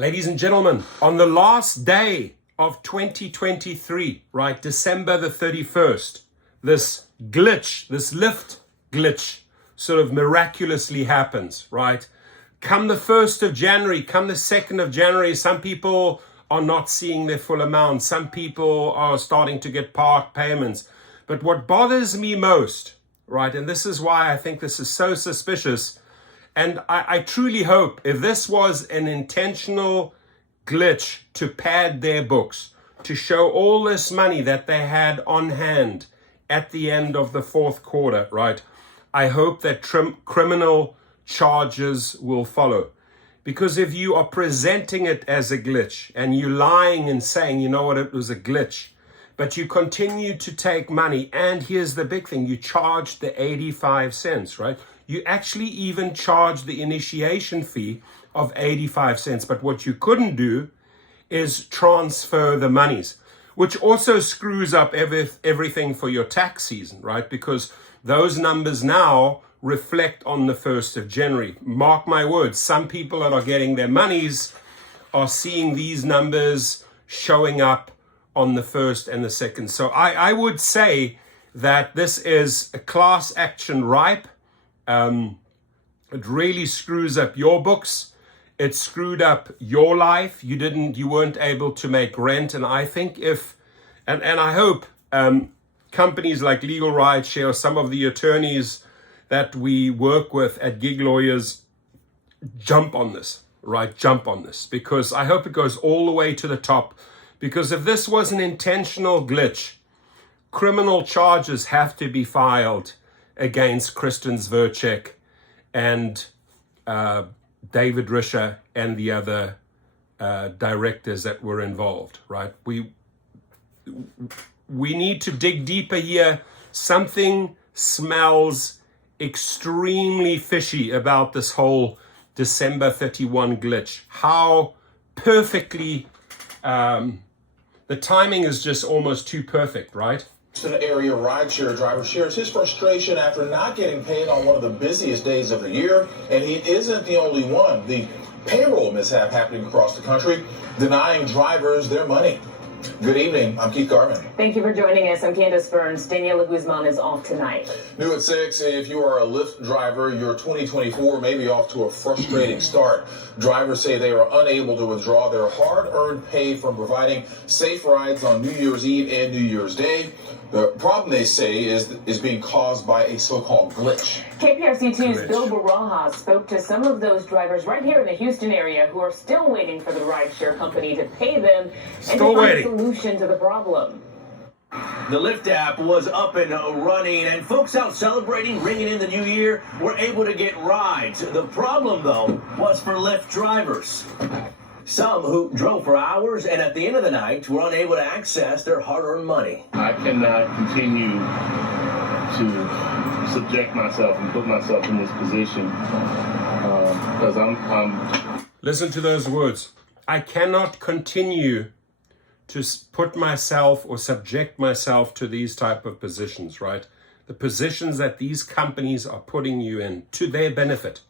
Ladies and gentlemen, on the last day of 2023, right, December the 31st, this glitch, this Lyft glitch sort of miraculously happens, right? Come the 1st of January, come the 2nd of January, some people are not seeing their full amount. Some people are starting to get part payments. But what bothers me most, right, and this is why I think this is so suspicious, and I truly hope if this was an intentional glitch to pad their books, to show all this money that they had on hand at the end of the fourth quarter, right? I hope that criminal charges will follow. Because if you are presenting it as a glitch and you're lying and saying, you know what, it was a glitch, but you continue to take money, and here's the big thing, you charge the 85 cents, right? You actually even charge the initiation fee of 85 cents. But what you couldn't do is transfer the monies, which also screws up everything for your tax season, right? Because those numbers now reflect on the 1st of January. Mark my words, some people that are getting their monies are seeing these numbers showing up on the 1st and the 2nd. So I would say that this is a class action ripe. It really screws up your books. It screwed up your life. You weren't able to make rent. And I think and I hope companies like Legal Rideshare or some of the attorneys that we work with at Gig Lawyers jump on this, right? Jump on this, because I hope it goes all the way to the top. Because if this was an intentional glitch, criminal charges have to be filed against Kristen Zverchek and David Risher and the other directors that were involved, right? We need to dig deeper here. Something smells extremely fishy about this whole December 31 glitch. How perfectly, the timing is just almost too perfect, right? An area rideshare driver shares his frustration after not getting paid on one of the busiest days of the year, and he isn't the only one. The payroll mishap happening across the country, denying drivers their money. Good evening, I'm Keith Garvin. Thank you for joining us. I'm Candace Burns. Daniela Guzman is off tonight. New at 6, if you are a Lyft driver, your 2024 may be off to a frustrating start. Drivers say they are unable to withdraw their hard-earned pay from providing safe rides on New Year's Eve and New Year's Day. The problem, they say, is being caused by a so-called glitch. KPRC2's Bill Barajas spoke to some of those drivers right here in the Houston area who are still waiting for the rideshare company to pay them and to find a solution to the problem. The Lyft app was up and running, and folks out celebrating, ringing in the new year, were able to get rides. The problem, though, was for Lyft drivers. Some who drove for hours and at the end of the night were unable to access their hard-earned money. I cannot continue to subject myself and put myself in this position because I'm... Listen to those words. I cannot continue to put myself or subject myself to these type of positions, right? The positions that these companies are putting you in to their benefit,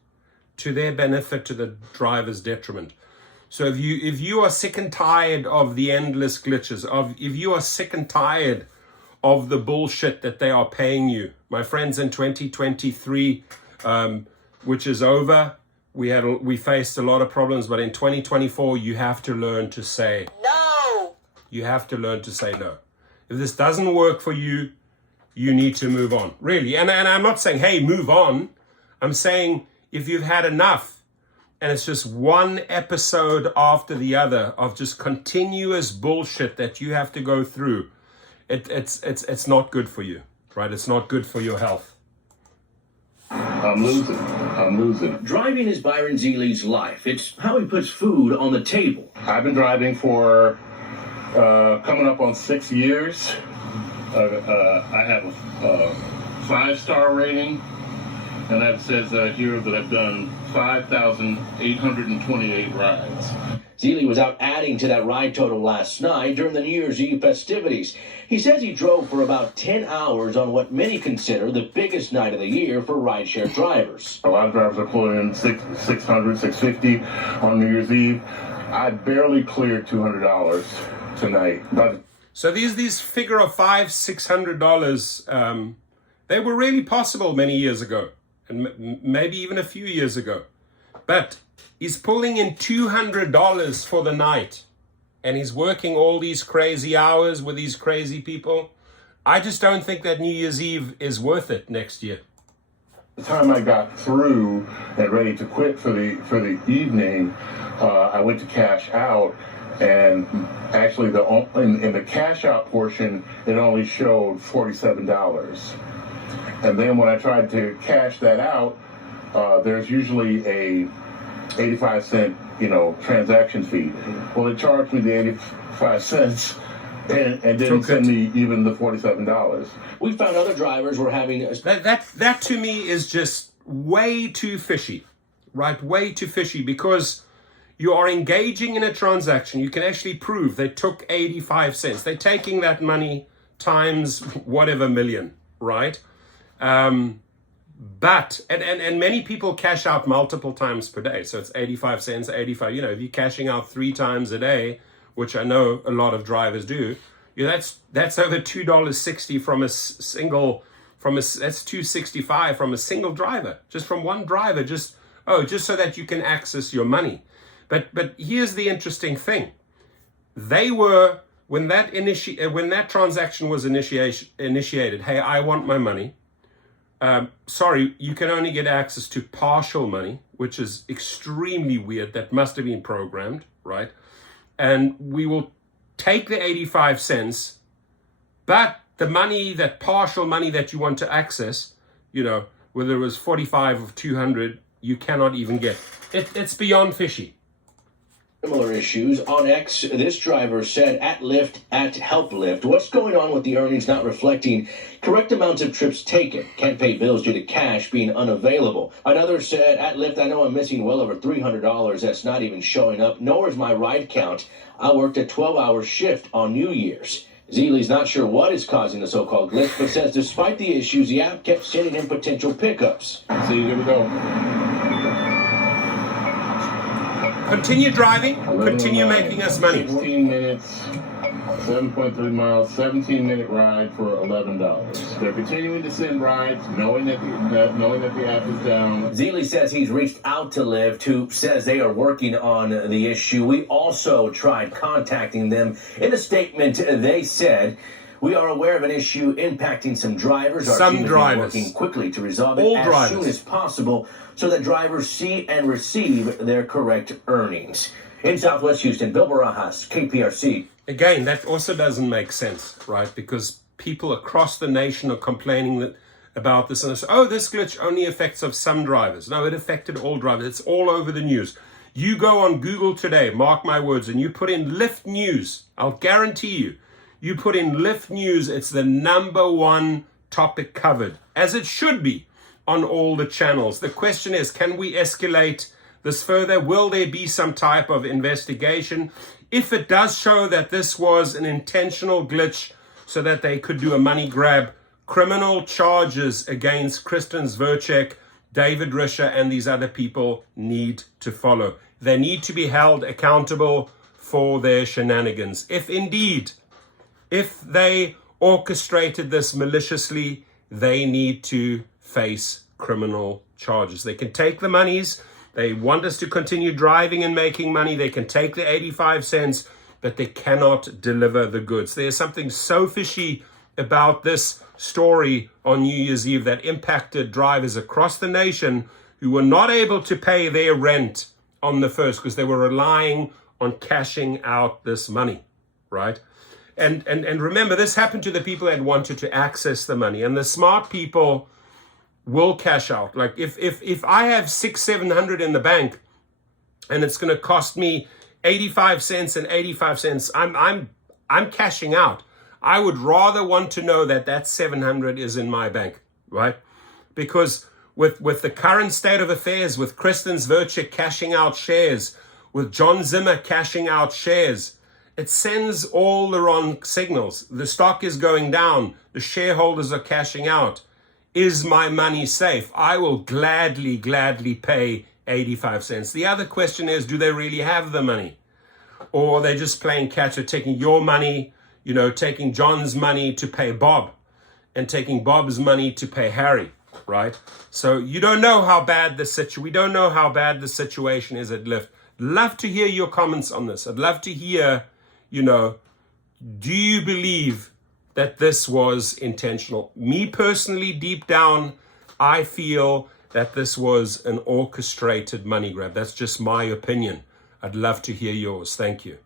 to the driver's detriment. So if you are sick and tired of the endless glitches, if you are sick and tired of the bullshit that they are paying you, my friends, in 2023, which is over, we faced a lot of problems, but in 2024, you have to learn to say no. You have to learn to say no. If this doesn't work for you, you need to move on, really. And I'm not saying, hey, move on. I'm saying if you've had enough, and it's just one episode after the other of just continuous bullshit that you have to go through, it's not good for you, right? It's not good for your health. I'm losing. Driving is Byron Zeeley's life. It's how he puts food on the table. I've been driving for coming up on 6 years. I have a 5-star rating, and that says here that I've done 5,828 rides. Zeeley was out adding to that ride total last night during the New Year's Eve festivities. He says he drove for about 10 hours on what many consider the biggest night of the year for rideshare drivers. A lot of drivers are pulling in 600, 650 on New Year's Eve. I barely cleared $200 tonight. But So these figure of $500-600, they were really possible many years ago, and maybe even a few years ago. But he's pulling in $200 for the night, and he's working all these crazy hours with these crazy people. I just don't think that New Year's Eve is worth it next year. the time I got through and ready to quit for the evening, I went to cash out, and actually in the cash out portion, it only showed $47. And then when I tried to cash that out, there's usually a 85-cent, transaction fee. Well, it charged me the 85 cents and didn't send me even the $47. We found other drivers were having that to me is just way too fishy, right? Way too fishy, because you are engaging in a transaction. You can actually prove they took 85 cents. They're taking that money times whatever million, right? But many people cash out multiple times per day. So it's 85 cents, 85. If you're cashing out 3 times a day, which I know a lot of drivers do, that's over $2.60 from a single, that's $2.65 from a single driver, just from one driver, just so that you can access your money. But here's the interesting thing. They were, when that transaction was initiated, hey, I want my money. Sorry, you can only get access to partial money, which is extremely weird. That must have been programmed, right? And we will take the 85 cents, but the money, that partial money that you want to access, whether it was 45 or 200, you cannot even get. It's beyond fishy. similar issues. On X, this driver said at Help Lyft, what's going on with the earnings not reflecting correct amounts of trips taken? Can't pay bills due to cash being unavailable. Another said at Lyft, I know I'm missing well over $300 that's not even showing up, nor is my ride count. I worked a 12-hour shift on New Year's. Zeeley's not sure what is causing the so-called glitch, but says despite the issues, the app kept sending him potential pickups. See, here we go. Continue driving, continue making us money. 16 minutes, 7.3 miles, 17-minute ride for $11. They're continuing to send rides, knowing that the app is down. Zeeley says he's reached out to Lyft, who says they are working on the issue. We also tried contacting them. In a statement, they said, we are aware of an issue impacting some drivers. Our team is working quickly to resolve it as soon as possible so that drivers see and receive their correct earnings. In Southwest Houston, Bill Barajas, KPRC. Again, that also doesn't make sense, right? Because people across the nation are complaining about this, and they say, oh, this glitch only affects of some drivers. No, it affected all drivers. It's all over the news. You go on Google today, mark my words, and you put in Lyft News. I'll guarantee you put in Lyft News, it's the #1 topic covered, as it should be on all the channels. The question is, can we escalate this further? Will there be some type of investigation? If it does show that this was an intentional glitch so that they could do a money grab, criminal charges against Kristen Zverchek, David Risher, and these other people need to follow. They need to be held accountable for their shenanigans. If they orchestrated this maliciously, they need to face criminal charges. They can take the monies. They want us to continue driving and making money. They can take the 85 cents, but they cannot deliver the goods. There's something so fishy about this story on New Year's Eve that impacted drivers across the nation who were not able to pay their rent on the 1st because they were relying on cashing out this money, right? And remember, this happened to the people that wanted to access the money. And the smart people will cash out. Like if I have $600-700 in the bank and it's going to cost me 85 cents and 85 cents, I'm cashing out. I would rather want to know that 700 is in my bank, right? Because with the current state of affairs, with Kristen Zverchek cashing out shares, with John Zimmer cashing out shares, it sends all the wrong signals. The stock is going down. The shareholders are cashing out. Is my money safe? I will gladly pay 85 cents. The other question is, do they really have the money? or they're just playing catch, or taking your money, you know, taking John's money to pay Bob, and taking Bob's money to pay Harry, right? So you don't know how bad we don't know how bad the situation is at Lyft. Love to hear your comments on this. I'd love to hear, you know, do you believe that this was intentional? Me personally, deep down, I feel that this was an orchestrated money grab. That's just my opinion. I'd love to hear yours. Thank you.